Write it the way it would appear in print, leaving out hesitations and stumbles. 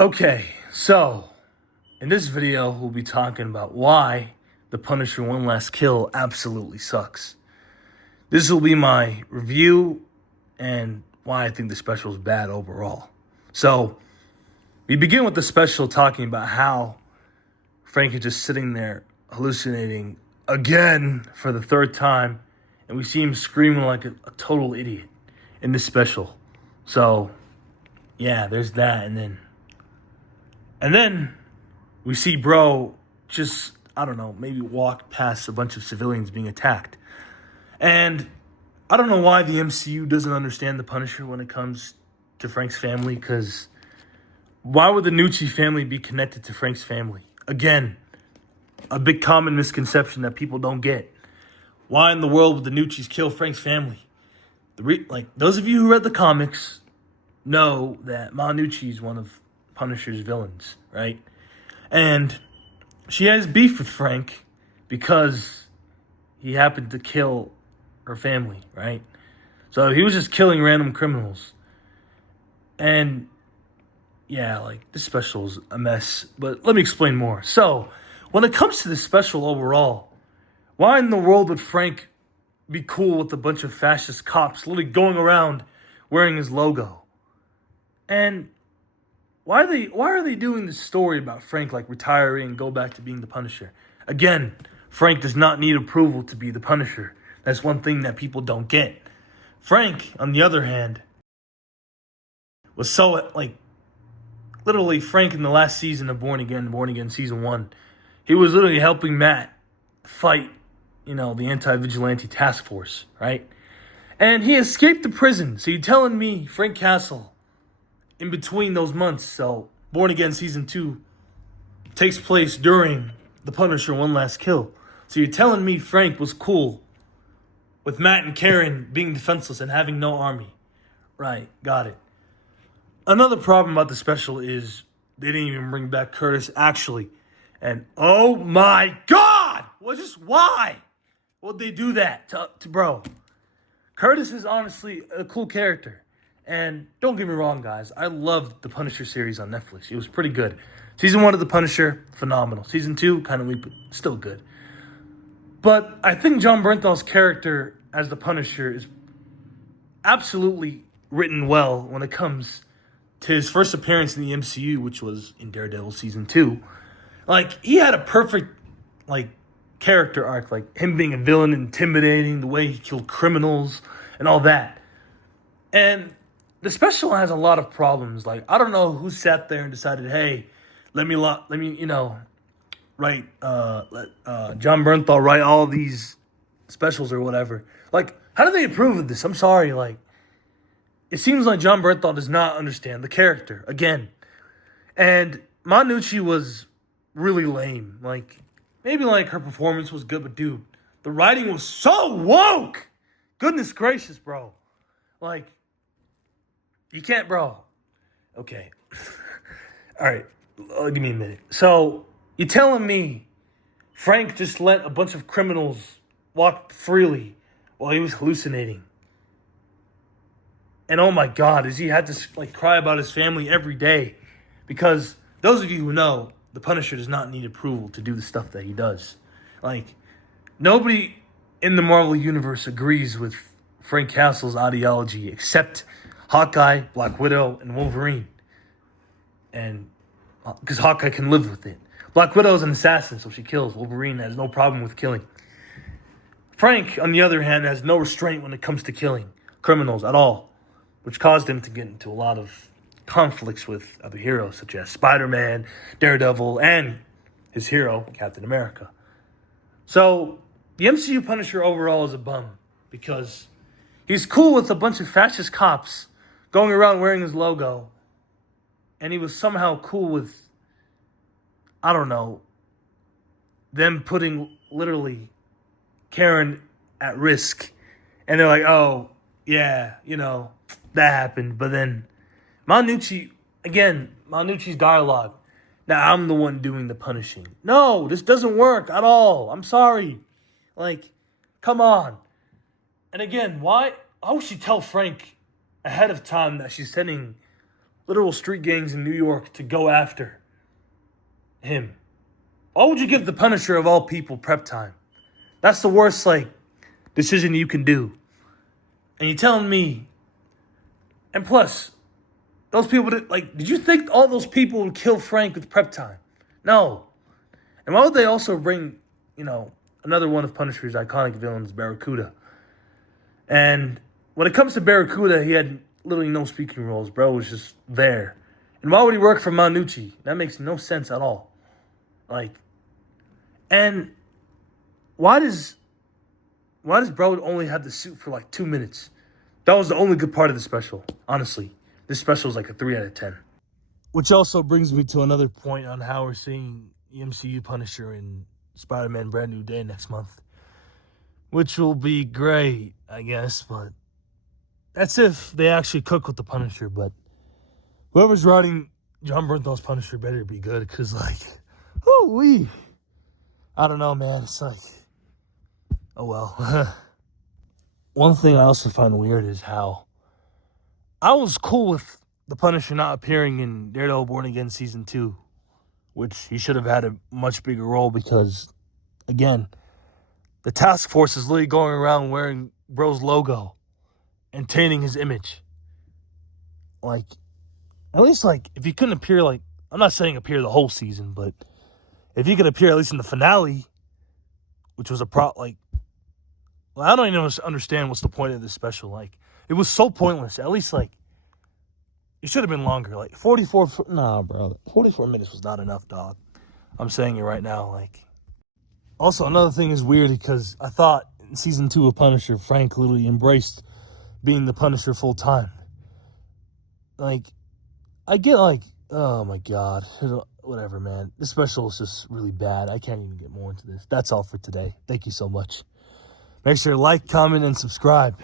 Okay, so in this video, we'll be talking about why the Punisher One Last Kill absolutely sucks. This will be my review and why I think the special is bad overall. So, we begin with the special talking about how Frank is just sitting there hallucinating again for the third time, and we see him screaming like a total idiot in this special. So, yeah, there's that, and then we see Bro just, I don't know, maybe walk past a bunch of civilians being attacked. And I don't know why the MCU doesn't understand the Punisher when it comes to Frank's family, because why would the Nucci family be connected to Frank's family? Again, a big common misconception that people don't get. Why in the world would the Nucci's kill Frank's family? Those of you who read the comics know that Ma Nucci is one of Punisher's villains, right? And she has beef with Frank because he happened to kill her family, right? So he was just killing random criminals. And yeah, this special is a mess, but let me explain more. So, when it comes to this special overall, why in the world would Frank be cool with a bunch of fascist cops literally going around wearing his logo? And why are they doing this story about Frank retiring and go back to being the Punisher? Again, Frank does not need approval to be the Punisher. That's one thing that people don't get. Frank, on the other hand, was so literally Frank in the last season of Born Again season 1, he was literally helping Matt fight, the anti-vigilante task force, right? And he escaped the prison. So you're telling me Frank Castle, in between those months, so Born Again season 2 takes place during the Punisher One Last Kill. So you're telling me Frank was cool with Matt and Karen being defenseless and having no army. Right, got it. Another problem about the special is they didn't even bring back Curtis actually. And oh my God! Why? Would they do that to Bro? Curtis is honestly a cool character. And don't get me wrong, guys. I loved the Punisher series on Netflix. It was pretty good. Season 1 of The Punisher, phenomenal. Season 2, kind of weak, but still good. But I think Jon Bernthal's character as the Punisher is absolutely written well when it comes to his first appearance in the MCU, which was in Daredevil Season 2. He had a perfect, character arc. Him being a villain, intimidating, the way he killed criminals, and all that. And the special has a lot of problems. I don't know who sat there and decided, hey, let me write, Jon Bernthal write all these specials or whatever. How do they approve of this? I'm sorry, it seems like Jon Bernthal does not understand the character, again. And Ma Nucci was really lame. Maybe her performance was good, but dude, the writing was so woke! Goodness gracious, bro. You can't, bro. Okay. All right. Give me a minute. So, you're telling me Frank just let a bunch of criminals walk freely while he was hallucinating? And oh my God, he had to cry about his family every day? Because those of you who know, the Punisher does not need approval to do the stuff that he does. Nobody in the Marvel Universe agrees with Frank Castle's ideology except Hawkeye, Black Widow, and Wolverine. And because Hawkeye can live with it. Black Widow is an assassin, so she kills. Wolverine has no problem with killing. Frank, on the other hand, has no restraint when it comes to killing criminals at all, which caused him to get into a lot of conflicts with other heroes, such as Spider-Man, Daredevil, and his hero, Captain America. So, the MCU Punisher overall is a bum, because he's cool with a bunch of fascist cops going around wearing his logo, and he was somehow cool with, I don't know, them putting literally Karen at risk. And they're like, oh, yeah, that happened. But then Ma Nucci's dialogue, now I'm the one doing the punishing. No, this doesn't work at all. I'm sorry. Come on. And again, why would she tell Frank ahead of time that she's sending literal street gangs in New York to go after him. Why would you give the Punisher of all people prep time? That's the worst, like, decision you can do. And you're telling me, and plus, those people, did you think all those people would kill Frank with prep time? No. And why would they also bring, another one of Punisher's iconic villains, Barracuda? And when it comes to Barracuda, he had literally no speaking roles, bro. It was just there. And why would he work for Manucci? That makes no sense at all. And why does bro only have the suit for like 2 minutes? That was the only good part of the special, honestly. This special is like a 3 out of 10. Which also brings me to another point on how we're seeing the MCU Punisher in Spider-Man Brand New Day next month. Which will be great, I guess, but that's if they actually cook with the Punisher. But whoever's writing John Bernthal's Punisher better be good, because, I don't know, man. It's like, oh well. One thing I also find weird is how I was cool with the Punisher not appearing in Daredevil Born Again Season 2, which he should have had a much bigger role because, again, the task force is literally going around wearing bro's logo and tainting his image. At least, if he couldn't appear, I'm not saying appear the whole season, but if he could appear at least in the finale, which was I don't even understand what's the point of this special. It was so pointless. At least, it should have been longer. 44, nah, bro. 44 minutes was not enough, dog. I'm saying it right now, Also, another thing is weird because I thought in Season 2 of Punisher, Frank literally embraced being the Punisher full time. I get oh my God. Whatever, man. This special is just really bad. I can't even get more into this. That's all for today. Thank you so much. Make sure to like, comment, and subscribe.